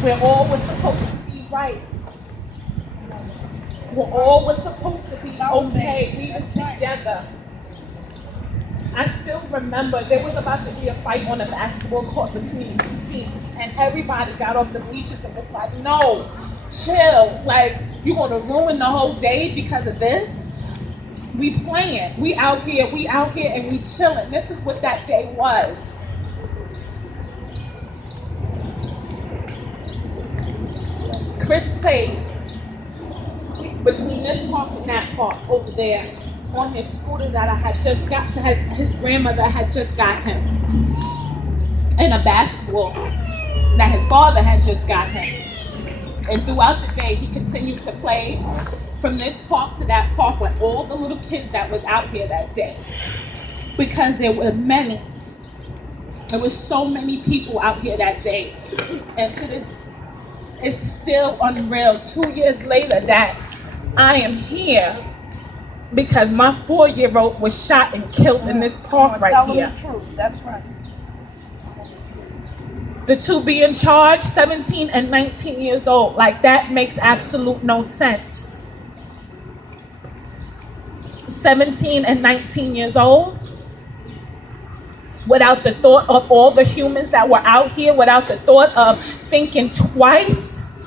where all was supposed to be right, where all was supposed to be okay. We was together. I still remember there was about to be a fight on a basketball court between two teams, and everybody got off the bleachers and was like, no, chill. Like, you're going to ruin the whole day because of this? We playing. We out here, and we chilling. This is what that day was. Chris played between this park and that park over there on his scooter that I had just gotten, his grandmother had just got him, and a basketball that his father had just got him. And throughout the day, he continued to play from this park to that park with all the little kids that was out here that day. Because there were many. There was so many people out here that day. And to this, it's still unreal 2 years later that I am here because my 4-year-old was shot and killed in this park right here. Tell them the truth. That's right. The two being charged, 17 and 19 years old. Like, that makes absolute no sense. 17 and 19 years old, without the thought of all the humans that were out here, without the thought of thinking twice.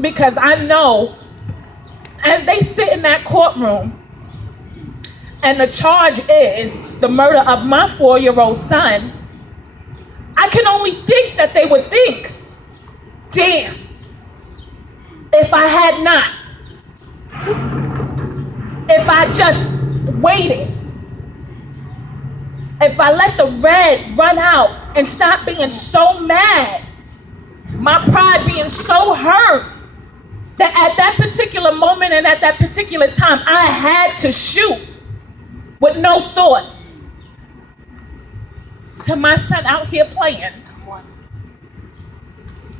Because I know, as they sit in that courtroom, and the charge is the murder of my 4-year-old son, I can only think that they would think, damn, if I had not, if I just waited, if I let the red run out and stop being so mad, my pride being so hurt, that at that particular moment and at that particular time, I had to shoot with no thought to my son out here playing.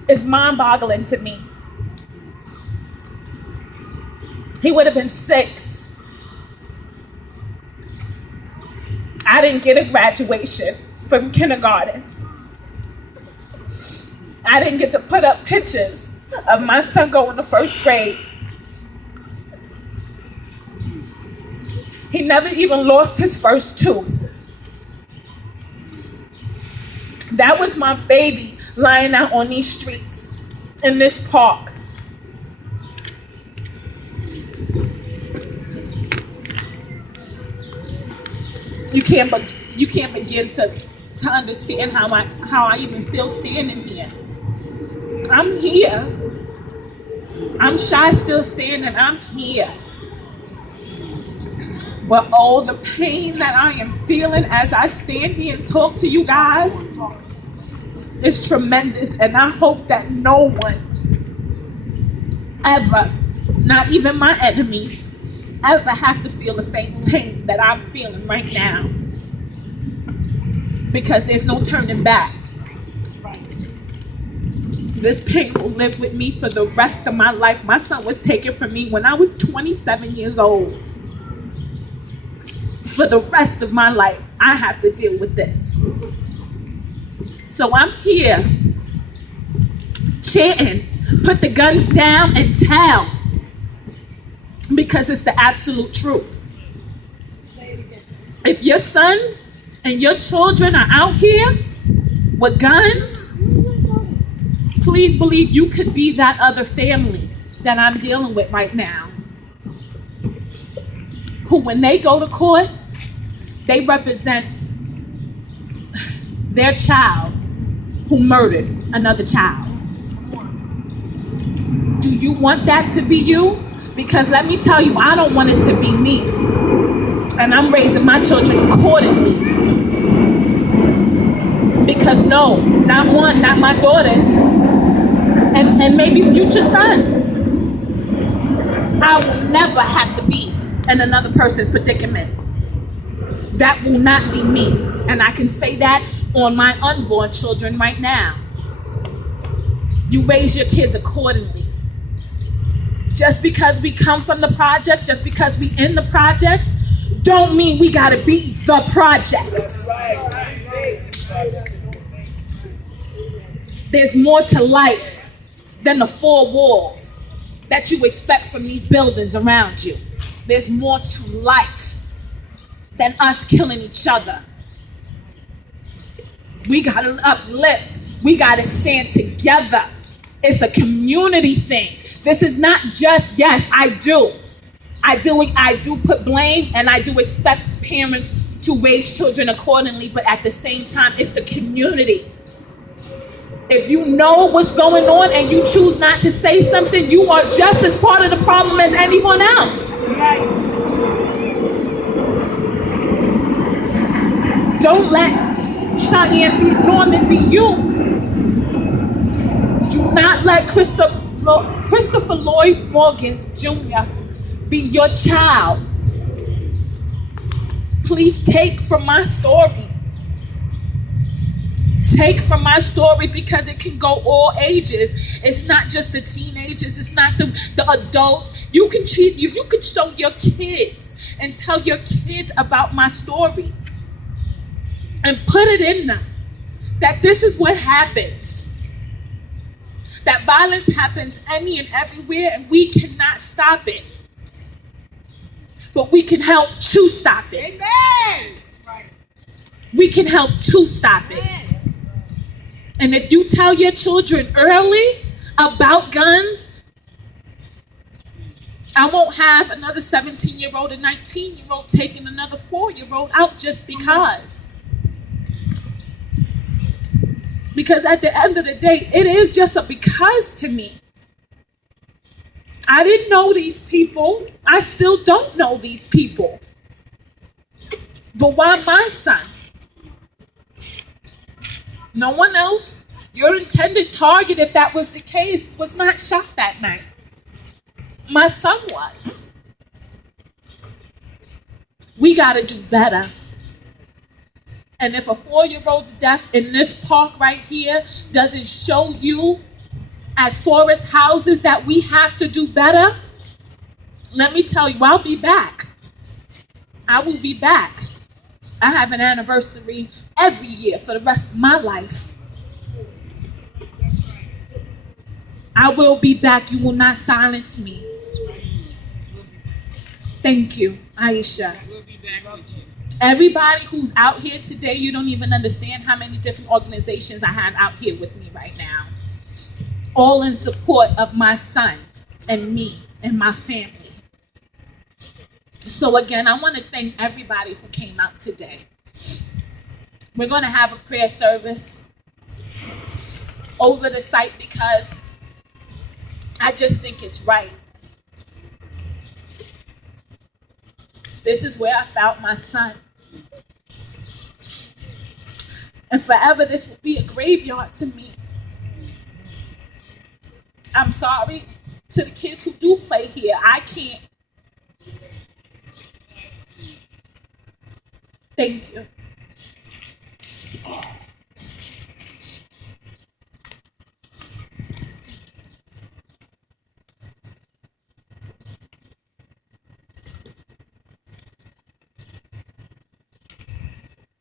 It's mind-boggling to me. He would have been 6. I didn't get a graduation from kindergarten. I didn't get to put up pictures of my son going to 1st grade. He never even lost his first tooth. That was my baby lying out on these streets in this park. You can't begin to understand how I even feel standing here. I'm here. I'm shy still standing. I'm here. But all the pain that I am feeling as I stand here and talk to you guys is tremendous. And I hope that no one ever, not even my enemies, ever have to feel the pain that I'm feeling right now. Because there's no turning back. This pain will live with me for the rest of my life. My son was taken from me when I was 27 years old. For the rest of my life, I have to deal with this. So I'm here, chanting, put the guns down and tell. Because it's the absolute truth. If your sons and your children are out here with guns, please believe you could be that other family that I'm dealing with right now. Who, when they go to court, they represent their child who murdered another child. Do you want that to be you? Because let me tell you, I don't want it to be me. And I'm raising my children accordingly. Because no, not one, not my daughters, and maybe future sons. I will never have to be in another person's predicament. That will not be me. And I can say that on my unborn children right now. You raise your kids accordingly. Just because we come from the projects, just because we in the projects, don't mean we gotta be the projects. There's more to life than the four walls that you expect from these buildings around you. There's more to life than us killing each other. We gotta uplift. We gotta stand together. It's a community thing. This is not just, yes, I do put blame, and I do expect parents to raise children accordingly, but at the same time, it's the community. If you know what's going on and you choose not to say something, you are just as part of the problem as anyone else. Don't let Cheyenne be Norman be you. Do not let Christopher Lloyd Morgan Jr. be your child. Please take from my story. Take from my story, because it can go all ages. It's not just the teenagers. It's not the adults. You can show your kids and tell your kids about my story and put it in them that this is what happens. That violence happens any and everywhere, and we cannot stop it. But we can help to stop it. Amen. We can help to stop it. And if you tell your children early about guns, I won't have another 17-year-old and 19-year-old taking another 4-year-old out just because. Because at the end of the day, it is just a because to me. I didn't know these people. I still don't know these people. But why my son? No one else. Your intended target, if that was the case, was not shot that night. My son was. We got to do better. And if a 4-year-old's death in this park right here doesn't show you, as Forest Houses, that we have to do better, let me tell you, I'll be back. I will be back. I have an anniversary every year for the rest of my life. I will be back. You will not silence me. Thank you, Aisha. Everybody who's out here today, you don't even understand how many different organizations I have out here with me right now. All in support of my son and me and my family. So again, I want to thank everybody who came out today. We're going to have a prayer service over the site because I just think it's right. This is where I found my son. And forever this will be a graveyard to me. I'm sorry to the kids who do play here. I can't. Thank you.